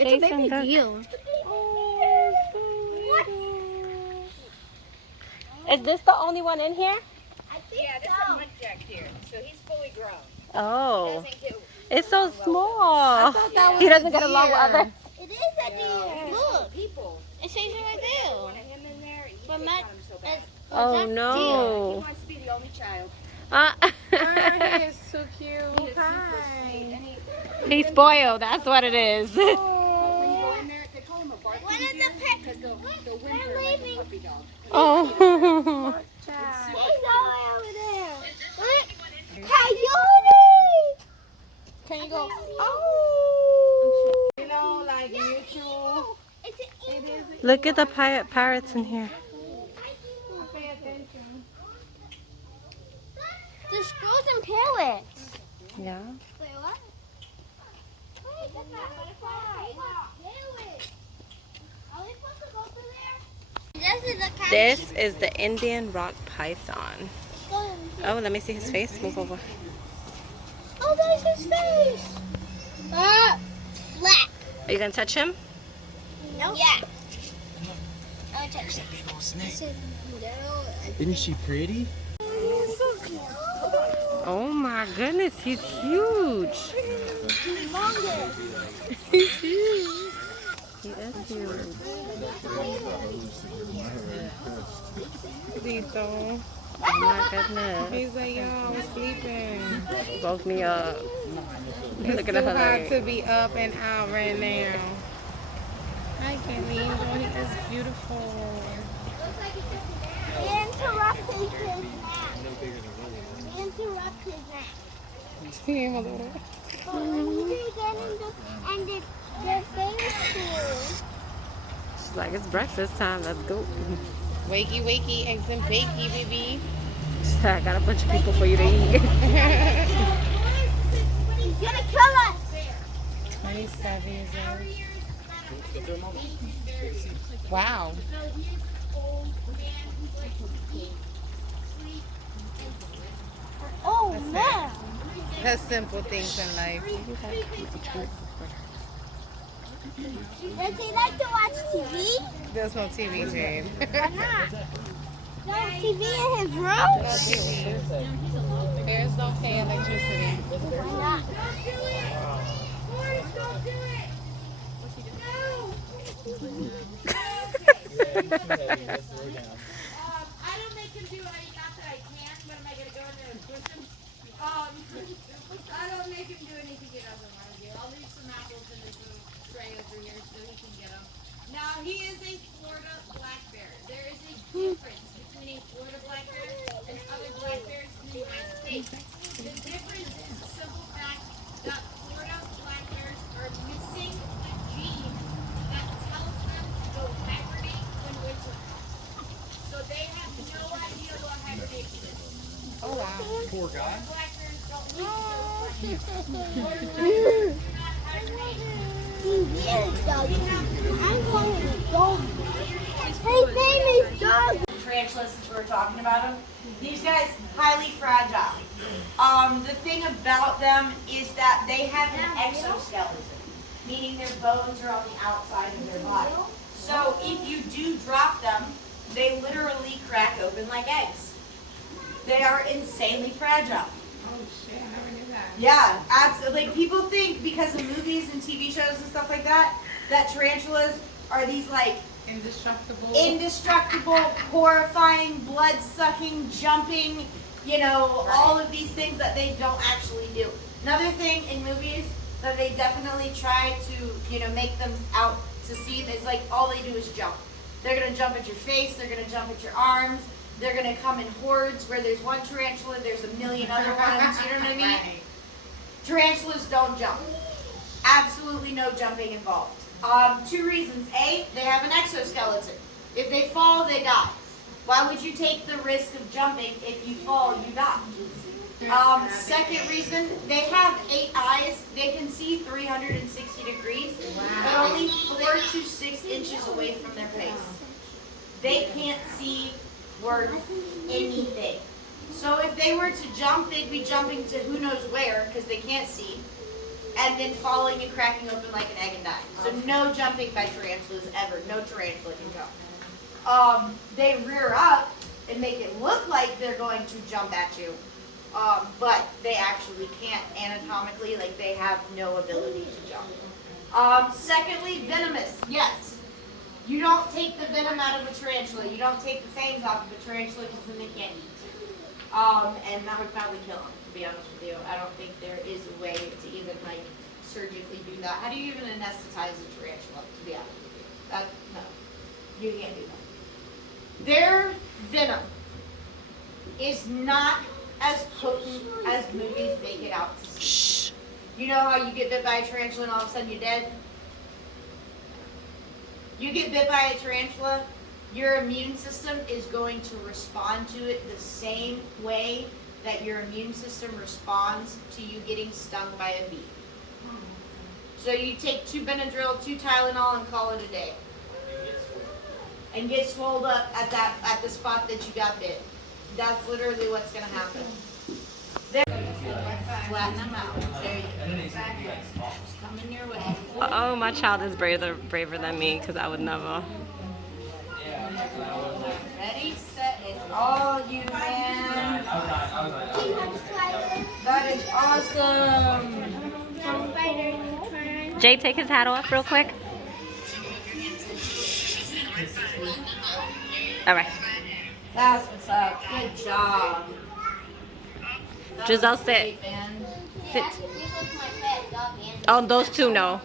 It's a big deal. Is this the only one in here? Yeah, this is a muntjac here, so he's fully grown. Oh, He doesn't get it's so along well small. that was He doesn't get along with deer. others. It is a deer. Look. people. It says it right One there. of him in there, he But takes my, on him so bad. Oh He no. wants to be the only child. He is so cute. He is super sweet. And He's spoiled. That's what it is. when you go in there, they call him a barking deer because they'll whimper like a puppy dog. Oh. He's all the way over there. Look. Coyote! Can you go? Oh! You know, like mutual. It is. Look at the pirates in here. Pay attention. The squirrels and parrots. Yeah. Wait, what? Wait, that's not butterfly. Are we supposed to go through there? This is a cat. This is the Indian rock python. Oh, let me see his face. Move over. Oh, there's his face. Flat. Are you gonna touch him? No. Yeah. I'll touch it. Big old snake. No. Isn't she pretty? He's so cute. Oh my goodness, he's huge. He's longer. He's huge. He is huge. Lito. Oh my goodness. He's like, yo, I was sleeping. Woke me up. It's Look at too her hot leg. to be up and out right now. Hi, Kenny. Oh, he is beautiful. Interrupt his nap. Interrupt his nap. See him a little. And the face She's like, it's breakfast time. Let's go. Wakey, wakey, eggs and bakey, baby. I got a bunch of people for you to eat. He's gonna kill us. 27 years old. Wow. Oh man. That's simple things in life. Does he like to watch TV? There's no TV, Jade. Why not? No TV in his room? No TV. There's no pay electricity. Why not? I don't make him do it. Not that I can, but am I going to go in there and push him? I don't make him do anything he doesn't want to do. I'll leave some apples in this little tray over here so he can get them. Now, he is a Florida black bear. There is a difference between a Florida black bear and other black bears in the United States. The difference is the simple fact that Florida black bears are missing a gene that tells them to go hibernate when winter comes. So they have no idea what hibernation is. Oh, wow. Poor guy. Black bears don't need to go Florida black bears do not hibernate. I'm calling him Dog. His name is Dog. Tarantulas, since we were talking about them. These guys, highly fragile. The thing about them is that they have an exoskeleton, meaning their bones are on the outside of their body. So if you do drop them, they literally crack open like eggs. They are insanely fragile. Oh, shit. I never knew that. Yeah, absolutely. Like, people think because of movies and TV shows and stuff like that, that tarantulas are these like indestructible, horrifying, blood-sucking, jumping, you know, all of these things that they don't actually do. Another thing in movies that they definitely try to, you know, make them out to seem is like all they do is jump. They're going to jump at your face, they're going to jump at your arms, they're going to come in hordes where there's one tarantula, there's a million other ones, you know what I mean? Tarantulas don't jump. Absolutely no jumping involved. 2 reasons. A, they have an exoskeleton. If they fall, they die. Why would you take the risk of jumping? If you fall, you die. Second reason, they have 8 eyes. They can see 360 degrees, but only 4 to 6 inches away from their face. They can't see worth anything. So if they were to jump, they'd be jumping to who knows where because they can't see. and then falling and cracking open like an egg and dying. So no jumping by tarantulas ever. No tarantula can jump. They rear up and make it look like they're going to jump at you, but they actually can't anatomically. Like they have no ability to jump. Secondly, venomous. Yes. You don't take the venom out of a tarantula. You don't take the fangs off of a tarantula because then they can't eat. And that would probably kill them, to be honest with you. I don't think there is a way to even like surgically do that. How do you even anesthetize a tarantula, to be honest with you? No, you can't do that. Their venom is not as potent as movies make it out to be. Shh. You know how you get bit by a tarantula and all of a sudden you're dead? You get bit by a tarantula, your immune system is going to respond to it the same way that your immune system responds to you getting stung by a bee. So you take 2 Benadryl, 2 Tylenol, and call it a day. And get swelled up at the spot that you got bit. That's literally what's going to happen. Flatten them out. There you go. Coming your way. Oh, my child is braver than me because I would never. Ready, set, it's all you, man. That is awesome. Jay, take his hat off real quick. All right. That's what's up. Good job. Giselle, sit. Great, man. Sit. Oh, those two, no.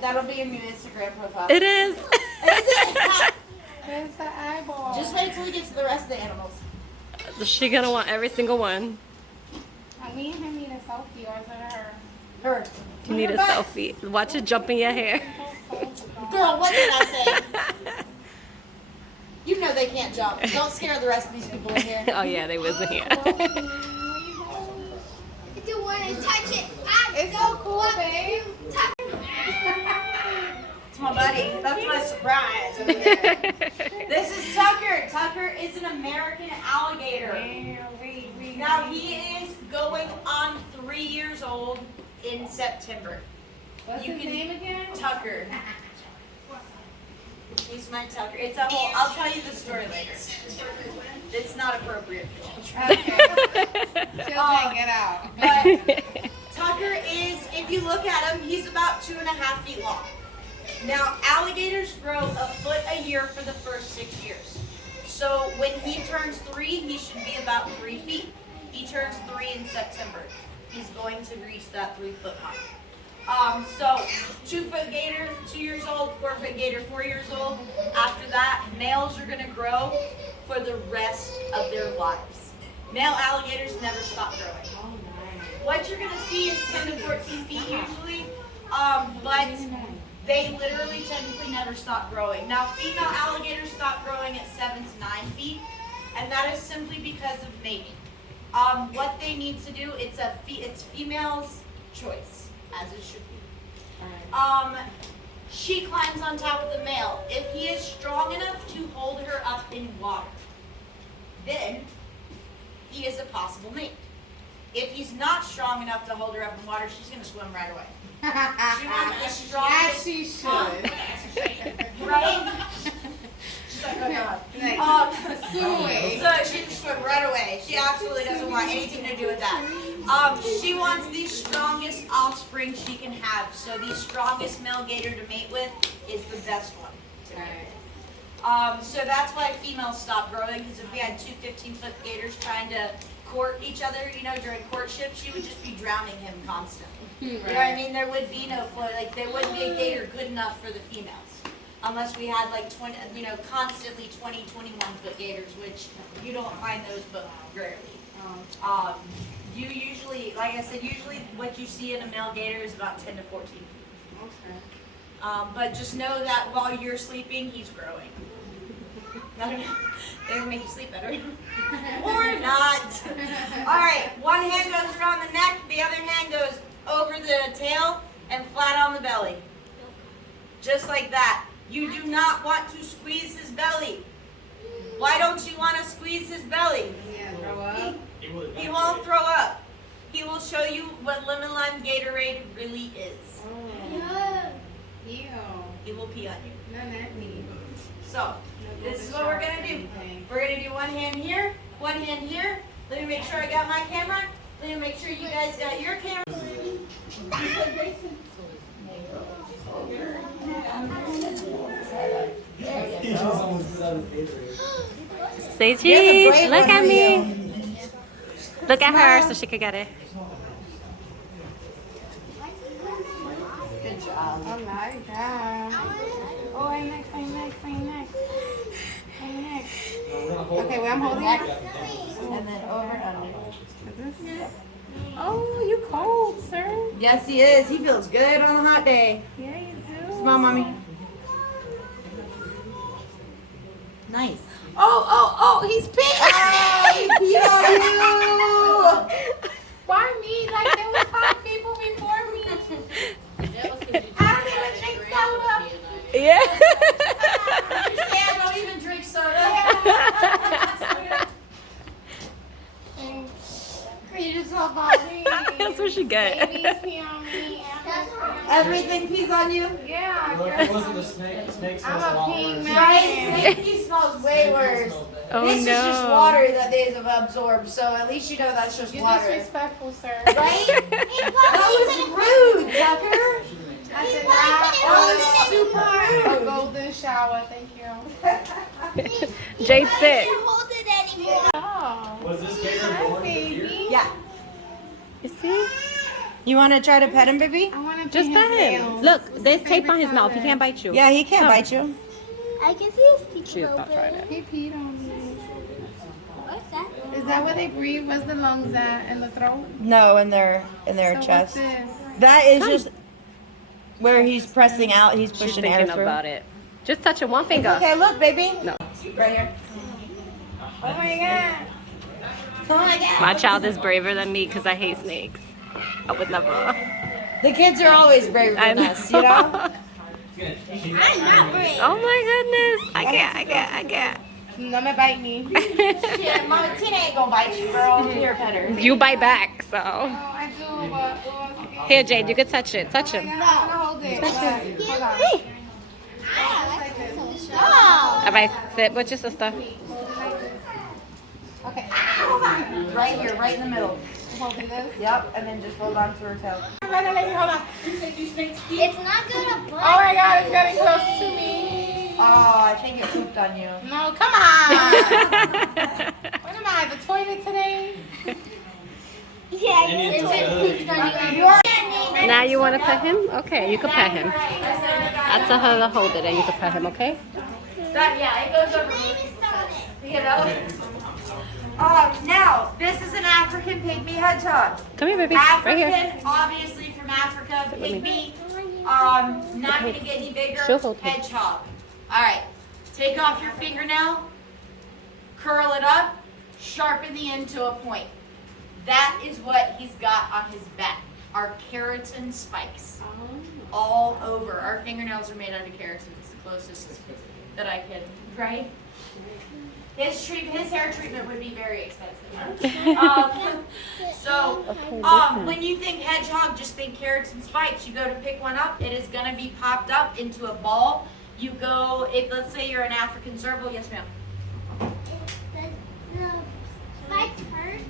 That'll be in your Instagram profile. It is. There's the eyeball. Just wait till we get to the rest of the animals. She gonna want every single one. Me and him need a selfie, or is it her? Her. You need a selfie. Watch it jump in your hair. Girl, what did I say? You know they can't jump. Don't scare the rest of these people in here. Oh yeah, they was in here. If you want to touch it, It's so cool, babe. It's my buddy. That's my surprise over there. This is Tucker. Tucker is an American alligator. Now he is going on 3 years old in September. What's his name again? Tucker. He's my Tucker. It's a whole. I'll tell you the story later. It's not appropriate. Okay. Children, get out. But Tucker is, if you look at him, he's about 2.5 feet long. Now, alligators grow a foot a year for the first 6 years. So when he turns 3, he should be about 3 feet. He turns 3 in September. He's going to reach that 3-foot mark. So 2-foot gator, 2 years old, 4-foot gator, 4 years old. After that, males are gonna grow for the rest of their lives. Male alligators never stop growing. What you're gonna see is 10 to 14 feet usually, but they literally technically never stop growing. Now, female alligators stop growing at 7 to 9 feet, and that is simply because of mating. What they need to do, it's female's choice, as it should be. She climbs on top of the male. If he is strong enough to hold her up in water, then he is a possible mate. If he's not strong enough to hold her up in water, she's going to swim right away. She wants the strongest. As she should. Right? She's like, oh God. So she just swim right away. She absolutely doesn't want anything to do with that. She wants the strongest offspring she can have. So the strongest male gator to mate with is the best one to mate with. So that's why females stop growing, because if we had 2 15-foot gators trying to court each other, during courtship, she would just be drowning him constantly. You know what I mean? There would be no flow. Like, there wouldn't be a gator good enough for the females. Unless we had like 20, constantly 20, 21-foot gators, which you don't find those but rarely. You usually, like I said, what you see in a male gator is about 10 to 14 feet. Okay. But just know that while you're sleeping, he's growing. I don't know. They'll make you sleep better. Or not. All right, one hand goes around the neck, the other hand goes over the tail and flat on the belly. Just like that. You do not want to squeeze his belly. Why don't you want to squeeze his belly? Throw up. He won't throw up. He will show you what lemon lime Gatorade really is. Ew. He will pee on you. None that neat. So, this is what we're going to do. We're going to do one hand here, one hand here. Let me make sure I got my camera. Let me make sure you guys got your camera. Say cheese. Look at me. Look at her so she could get it. Good job. Oh my god. Oh, I'm next. Okay, well, I'm holding it. And then over and under. Oh, you cold, sir. Yes, he is. He feels good on a hot day. Yeah, you do. Smile, mommy. Nice. Oh, he's pissed. He peed on you. Why me? Like, there was 5 people before me. I don't even drink soda. Yeah. Sam, don't even drink soda. You just so on me. That's what she got. Babies pee on me. Everything pees on you? Yeah, It wasn't a snake. The snake smells a I'm a lot pink worse. man. Right? Snake pee smells way worse. Oh This is just no. water that they've absorbed, so at least you know that's just You're water. disrespectful, sir. Right? That was rude, Tucker. I did That was not. super A rude. golden shower, thank you. Jade sit. hold it anymore. Oh, Was this Gator born with ears? baby. Yeah. You see? You want to try to pet him, baby? I want to Just pet him. Look, there's tape on his mouth. He can't bite you. Yeah, he can't Come. bite you. I can see his teeth She's a little not trying bit. it. He peed on me. What's that? Is that where they breathe? Where's the lungs at? In the throat? No, in their So chest. what's this? That is just where he's pressing out. He's She's pushing air thinking through. about it. Just touch it one finger. Okay, look, baby. No. Right here. Oh my god. Oh my God. My child is braver than me because I hate snakes. I would never. The kids are always braver I than us, you know? I'm not brave. Oh my goodness. I can't. No me bite me. Yeah, Mama Tina ain't gonna bite you, girl. You're better. You bite back, so. Oh, I do, but... Here, Jade, you can touch it. Touch him. I'm gonna hold it. But, hold on. No. All right, sit with your sister. Okay. Right here, right in the middle. Hold it this. Yep, and then just hold on to her tail. Hold on. It's not gonna bite. Oh my god, it's getting close to me. Oh, I think it pooped on you. No, come on. What am I, the toilet today? Yeah, Indian it's toilet. Now you want to pet him? Okay, you can pet him. I tell her to hold it and you can pet him, okay? That, yeah, it goes over. You know? Now, this is an African pygmy hedgehog. Come here, baby. Right African, here. obviously from Africa, Sit with pygmy. Not gonna get any bigger. She'll hold him. Hedgehog. All right, take off your fingernail, curl it up, sharpen the end to a point. That is what he's got on his back. Our keratin spikes. All over. Our fingernails are made out of keratin. It's the closest that I can, right? His hair treatment would be very expensive. When you think hedgehog, just think keratin spikes. You go to pick one up, it is going to be popped up into a ball. You go, let's say you're an African serval. Yes, ma'am. The spikes hurt.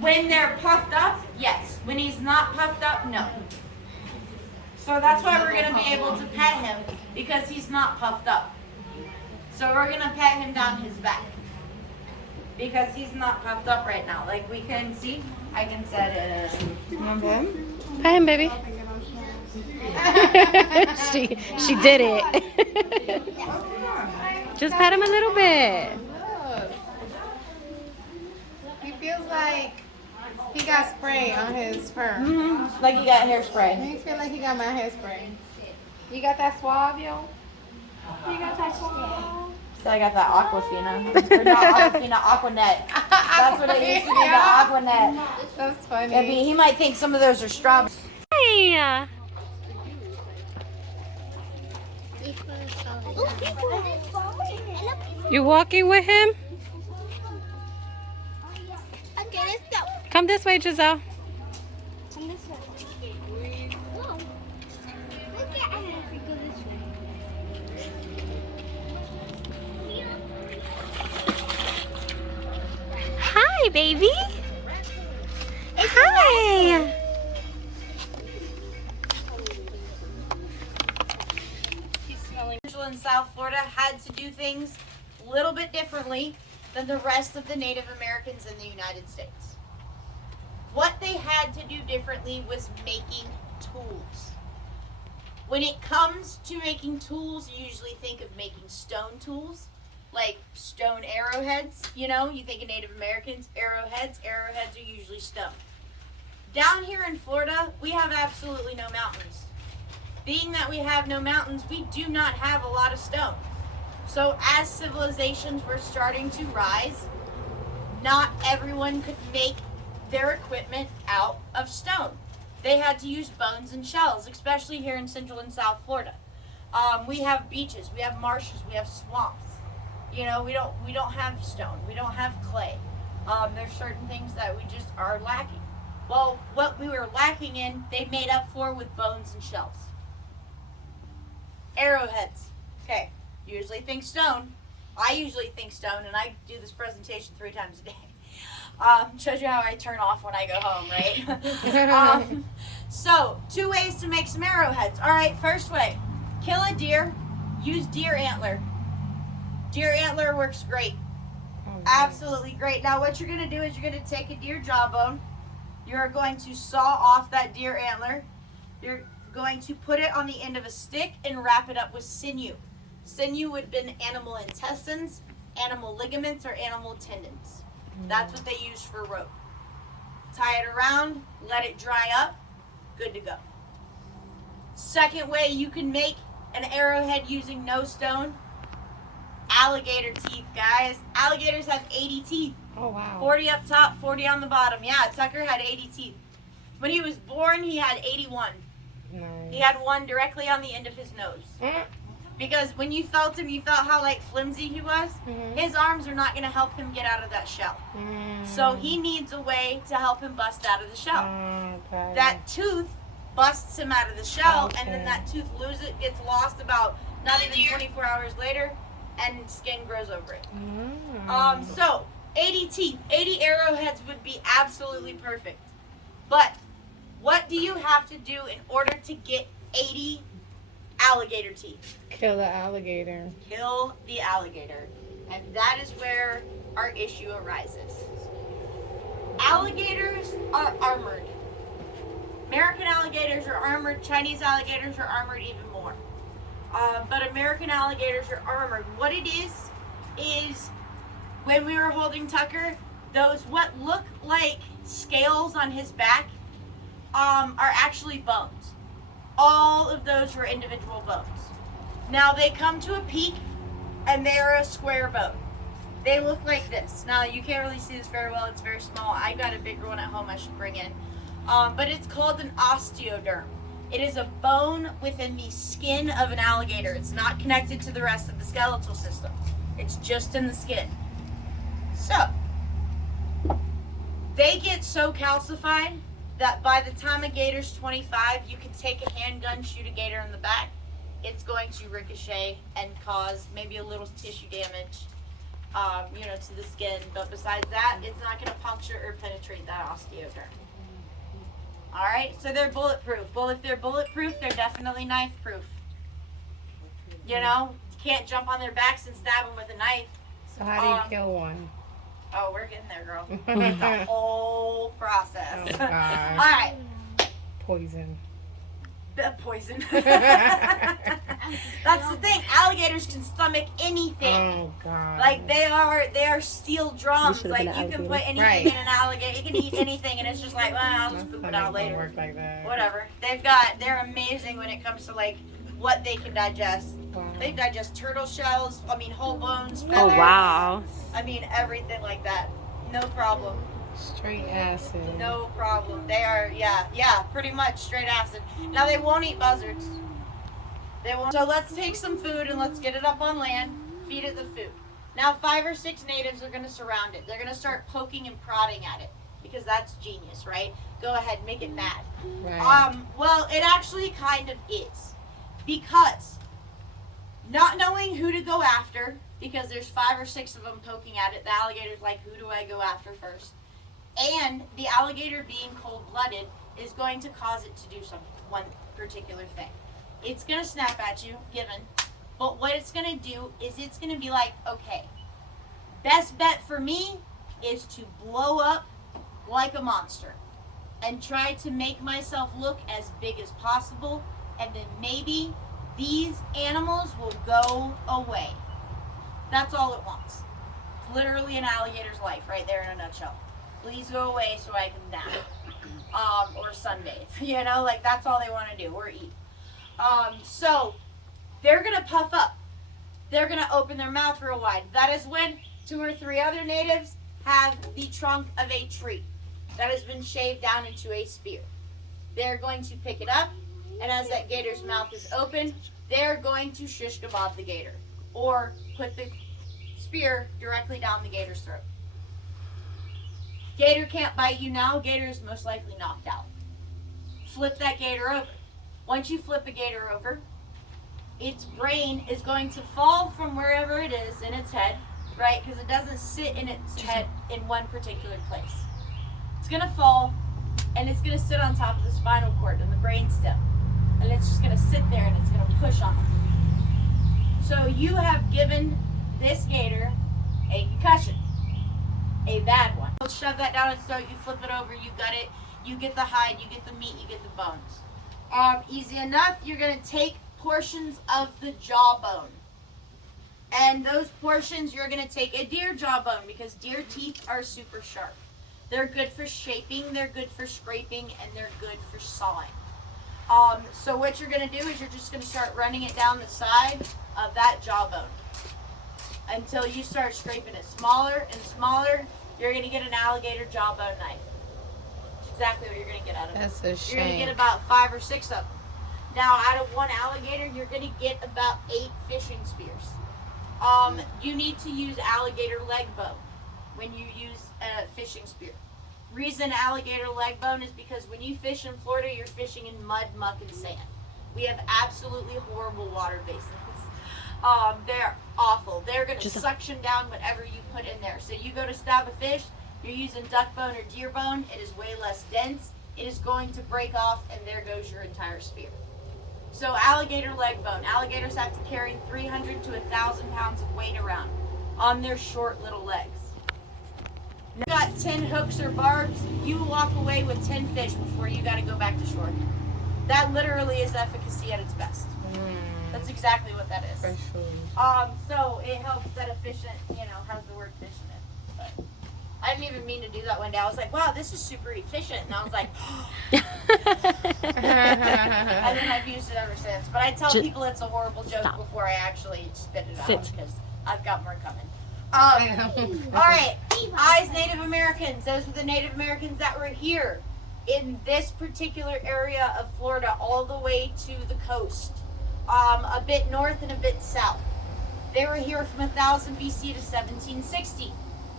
When they're puffed up, yes. When he's not puffed up, no. So that's why we're going to be able to pet him, because he's not puffed up. So we're going to pet him down his back, because he's not puffed up right now. Like we can see, I can set it. Okay. Pet him, baby. she did it. Just pet him a little bit. Look. He feels like he got spray on his fur. Like you got hairspray. Makes feel like he got my hairspray. You got that swab, yo? You got that swab? So I got that Aquafina. Or not Aquafina, Aquanet. That's what it used to be, the Aquanet. That's funny. He might think some of those are strawberries. Hey. You walking with him? Okay, let's go. Come this way, Giselle. Come this way. Whoa. Look at it if we go this way. Hi, baby. Hi. Central and South Florida had to do things a little bit differently than the rest of the Native Americans in the United States. What they had to do differently was making tools. When it comes to making tools, you usually think of making stone tools, like stone arrowheads. You know, you think of Native Americans, arrowheads. Arrowheads are usually stone. Down here in Florida, we have absolutely no mountains. Being that we have no mountains, we do not have a lot of stone. So as civilizations were starting to rise, not everyone could make their equipment out of stone. They had to use bones and shells, especially here in Central and South Florida. We have beaches, we have marshes, we have swamps. You know, we don't have stone, we don't have clay. There's certain things that we just are lacking. Well, what we were lacking in, they made up for with bones and shells. Arrowheads. Okay, usually think stone. I usually think stone, and I do this presentation 3 times a day. Shows you how I turn off when I go home, right? So, 2 ways to make some arrowheads. All right, first way, kill a deer, use deer antler. Deer antler works great. Absolutely great. Now, what you're going to do is you're going to take a deer jawbone. You're going to saw off that deer antler. You're going to put it on the end of a stick and wrap it up with sinew. Sinew would have been animal intestines, animal ligaments, or animal tendons. That's what they use for rope. Tie it around, let it dry up, good to go. Second way you can make an arrowhead using no stone, alligator teeth, guys. Alligators have 80 teeth. Oh, wow. 40 up top, 40 on the bottom. Yeah, Tucker had 80 teeth. When he was born, he had 81. Nice. He had one directly on the end of his nose. Because when you felt him, you felt how like flimsy he was. His arms are not going to help him get out of that shell. So he needs a way to help him bust out of the shell. Okay. That tooth busts him out of the shell, and then Okay. that tooth gets lost about not even 24 hours later, and skin grows over it. So 80 teeth, 80 arrowheads would be absolutely perfect. But what do you have to do in order to get 80 alligator teeth? Kill the alligator. Kill the alligator. And that is where our issue arises. Alligators are armored. American alligators are armored. Chinese alligators are armored even more. But American alligators are armored. What it is when we were holding Tucker, those what look like scales on his back are actually bones. All of those were individual bones. Now they come to a peak and they are a square bone. They look like this. Now you can't really see this very well, it's very small. I've got a bigger one at home I should bring in. But it's called an osteoderm. It is a bone within the skin of an alligator. It's not connected to the rest of the skeletal system. It's just in the skin. So, they get so calcified that by the time a gator's 25, you can take a handgun, shoot a gator in the back. It's going to ricochet and cause maybe a little tissue damage, to the skin. But besides that, it's not going to puncture or penetrate that osteoderm. All right, so they're bulletproof. Well, if they're bulletproof, they're definitely knife-proof. You can't jump on their backs and stab them with a knife. So how do you kill one? Oh, we're getting there, girl. It's a whole process. Oh, gosh. All right. Poison. Poison. That's the thing. Alligators can stomach anything. Oh, God. Like they are steel drums. Like you can put anything in an alligator. You can eat anything, and it's just like, well, I'll just poop it out later. Work like that. Whatever. They're amazing when it comes to like what they can digest. Wow. They digest turtle shells. Whole bones. Feathers. Oh, wow. Everything like that. No problem. Straight acid. No problem. They are, pretty much straight acid. Now they won't eat buzzards. They won't. So let's take some food and let's get it up on land, feed it the food. Now 5 or 6 natives are going to surround it. They're going to start poking and prodding at it because that's genius, right? Go ahead, make it mad. Right. Well, it actually kind of is, because not knowing who to go after, because there's 5 or 6 of them poking at it, the alligator's like, who do I go after first? And the alligator being cold-blooded is going to cause it to do one particular thing. It's going to snap at you, given, but what it's going to do is it's going to be like, okay, best bet for me is to blow up like a monster and try to make myself look as big as possible, and then maybe these animals will go away. That's all it wants. It's literally an alligator's life right there in a nutshell. Please go away so I can nap. Or sunbathe. You know, like that's all they want to do, or eat. So they're going to puff up. They're going to open their mouth real wide. That is when 2 or 3 other natives have the trunk of a tree that has been shaved down into a spear. They're going to pick it up, and as that gator's mouth is open, they're going to shish kebab the gator, or put the spear directly down the gator's throat. Gator can't bite you now. Gator is most likely knocked out. Flip that gator over. Once you flip a gator over, its brain is going to fall from wherever it is in its head, right? Because it doesn't sit in its head in one particular place. It's going to fall, and it's going to sit on top of the spinal cord and the brain stem. And it's just going to sit there, and it's going to push on it. So you have given this gator a concussion. A bad one. Shove that down its throat, you flip it over, you gut it, you get the hide, you get the meat, you get the bones. Easy enough. You're going to take portions of the jawbone. And those portions, you're going to take a deer jawbone, because deer teeth are super sharp. They're good for shaping, they're good for scraping, and they're good for sawing. So what you're going to do is you're just going to start running it down the side of that jawbone until you start scraping it smaller and smaller. You're going to get an alligator jawbone knife. That's exactly what you're going to get out of it. That's a shame. You're going to get about 5 or 6 of them. Now, out of one alligator, you're going to get about 8 fishing spears. You need to use alligator leg bone when you use a fishing spear. Reason alligator leg bone is because when you fish in Florida, you're fishing in mud, muck, and sand. We have absolutely horrible water basins. They're awful. They're going to suction down whatever you put in there. So you go to stab a fish, you're using duck bone or deer bone. It is way less dense. It is going to break off, and there goes your entire spear. So alligator leg bone. Alligators have to carry 300 to 1,000 pounds of weight around on their short little legs. Now, you got 10 hooks or barbs, you walk away with 10 fish before you got to go back to shore. That literally is efficacy at its best. That's exactly what that is. Fresh food. So it helps that efficient, has the word fish in it. But I didn't even mean to do that one day. I was like, wow, this is super efficient. And I was like, and then I've used it ever since. But I tell people it's a horrible joke before I actually spit it out, because I've got more coming. All right, eyes Native Americans. Those were the Native Americans that were here in this particular area of Florida, all the way to the coast. A bit north and a bit south. They were here from 1000 BC to 1760.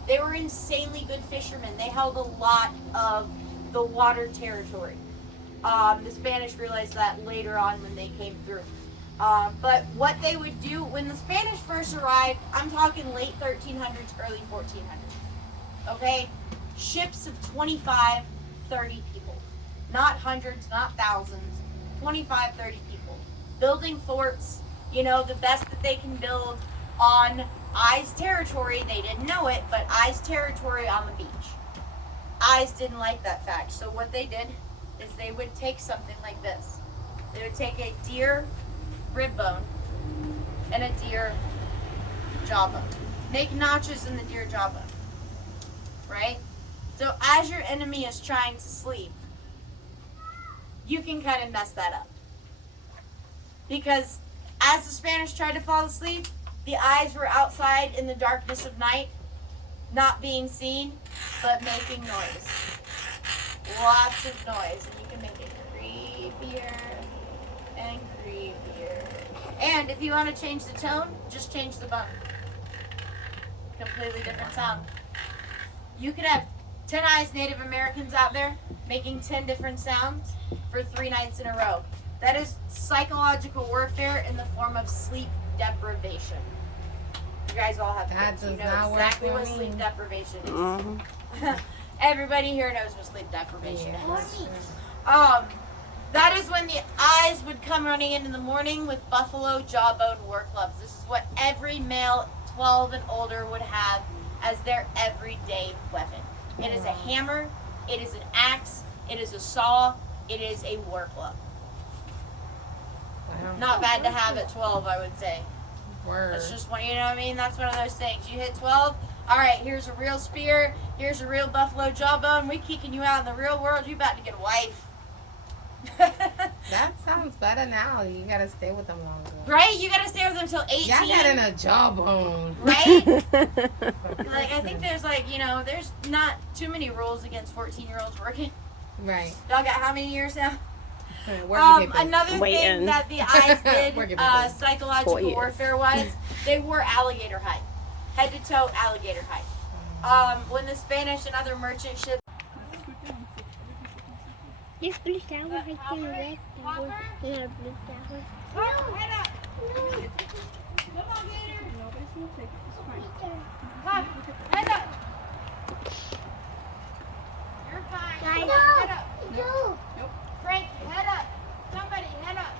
They were insanely good fishermen. They held a lot of the water territory. The Spanish realized that later on when they came through. But what they would do when the Spanish first arrived, I'm talking late 1300s, early 1400s. Okay? Ships of 25, 30 people. Not hundreds, not thousands. 25, 30 people. Building forts, the best that they can build on I's territory. They didn't know it, but I's territory on the beach. I's didn't like that fact. So what they did is they would take something like this. They would take a deer rib bone and a deer jawbone. Make notches in the deer jawbone. Right? So as your enemy is trying to sleep, you can kind of mess that up. Because as the Spanish tried to fall asleep, the eyes were outside in the darkness of night, not being seen, but making noise. Lots of noise. And you can make it creepier and creepier. And if you want to change the tone, just change the button. Completely different sound. You could have 10 Eyes Native Americans out there making 10 different sounds for 3 nights in a row. That is psychological warfare in the form of sleep deprivation. You guys all have kids. You know exactly what sleep deprivation is. Everybody here knows what sleep deprivation is. That is when the eyes would come running in the morning with buffalo jawbone war clubs. This is what every male 12 and older would have as their everyday weapon. It is a hammer, it is an axe, it is a saw, it is a war club. Wow. Not bad to have at 12, I would say. Word. It's just one, you know what I mean? That's one of those things. You hit 12, all right, here's a real spear, here's a real buffalo jawbone. We kicking you out in the real world, you about to get a wife. That sounds better now. You gotta stay with them longer. Right? You gotta stay with them till 18. Y'all got in a jawbone. Right? Like, I think there's like, you know, there's not too many rules against 14-year-olds working. Right. Y'all got how many years now? Another Waiting. thing that the eyes did, Working papers. psychological 4 years. warfare wise, they wore alligator hide. Head to toe alligator hide. When the Spanish and other merchant ships. This blue tower right there, red tower, and a blue tower. Head up! Come on, Gator! Come, head up! You're fine. Guys, Head up! no. Frank, head up! Somebody, head up!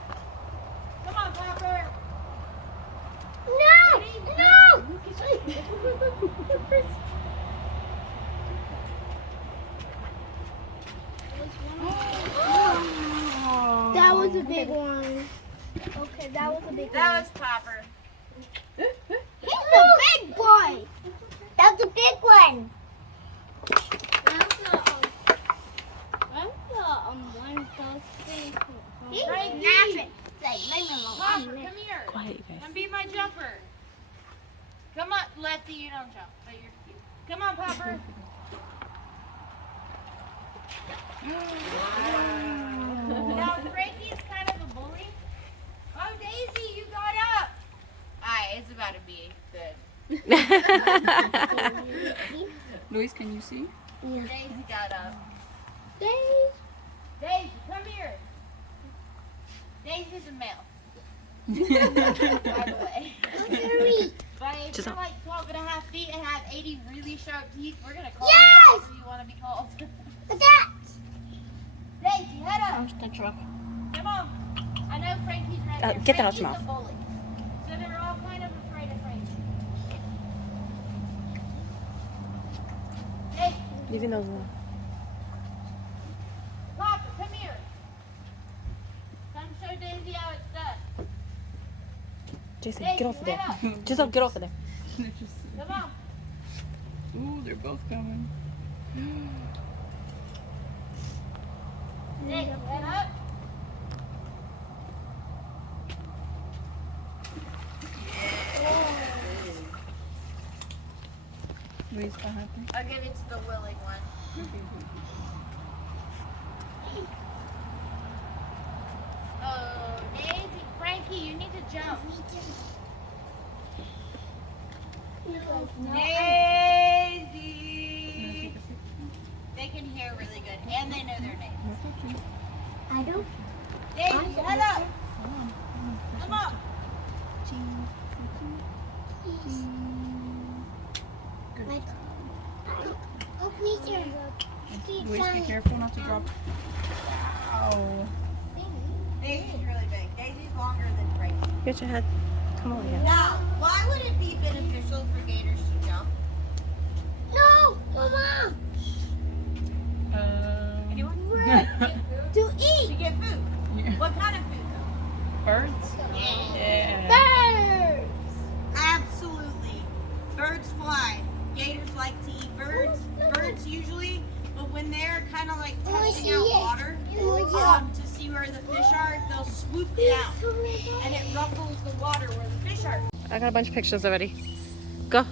Come on, Popper! No! No! That was a big one. Okay, that was a big one. That was Popper. He's a big boy. That's a big one. He's napping. Like, leave me alone. Popper, come here. Quiet, you guys. Come be my jumper. Come on, Lefty, you don't jump, but you're cute. Come on, Popper. Now, Frankie's kind of a bully. Oh, Daisy, you got up. Alright, it's about to be good. Luis, can you see? Daisy got up. Daisy. Daisy, come here. Daisy's a male, by the way. But if Just you're up. like 12 and a half feet and have 80 really sharp teeth, we're going to call Yes! you whatever you want to be called. What's that? Daisy, head up. The truck. Come on. I know Frankie's right there. Get that out your Frankie's a bully. So they're all kind of afraid of Frankie. Hey, Using those. Papa, come here. Come show Daisy how it's done. Jason, Daisy, get off of there. head up. Jason, get off of there. Come on. Ooh, they're both coming. Daisy, head up. Luis, behind me. I'll give it to the willing one. Oh, Daisy, Frankie, you need to jump. Daisy. They can hear really good, and they know their names. I don't. Daisy, head up. Come on. Oh, Peter. Luis, be careful not to drop. Ow. Daisy's really big. Daisy's longer than Frankie. Get your head. Come on, yeah. Now, why would it be beneficial for gators to jump? No, Mama. Anyone? To To eat. get food. Yeah. What kind of food? Birds? Yeah. Birds. Absolutely. Birds fly. Gators like to eat birds. Birds usually, but when they're kind of like testing out water to see where the fish are, they'll swoop down and it ruffles the water where the fish are. I got a bunch of pictures already. Go.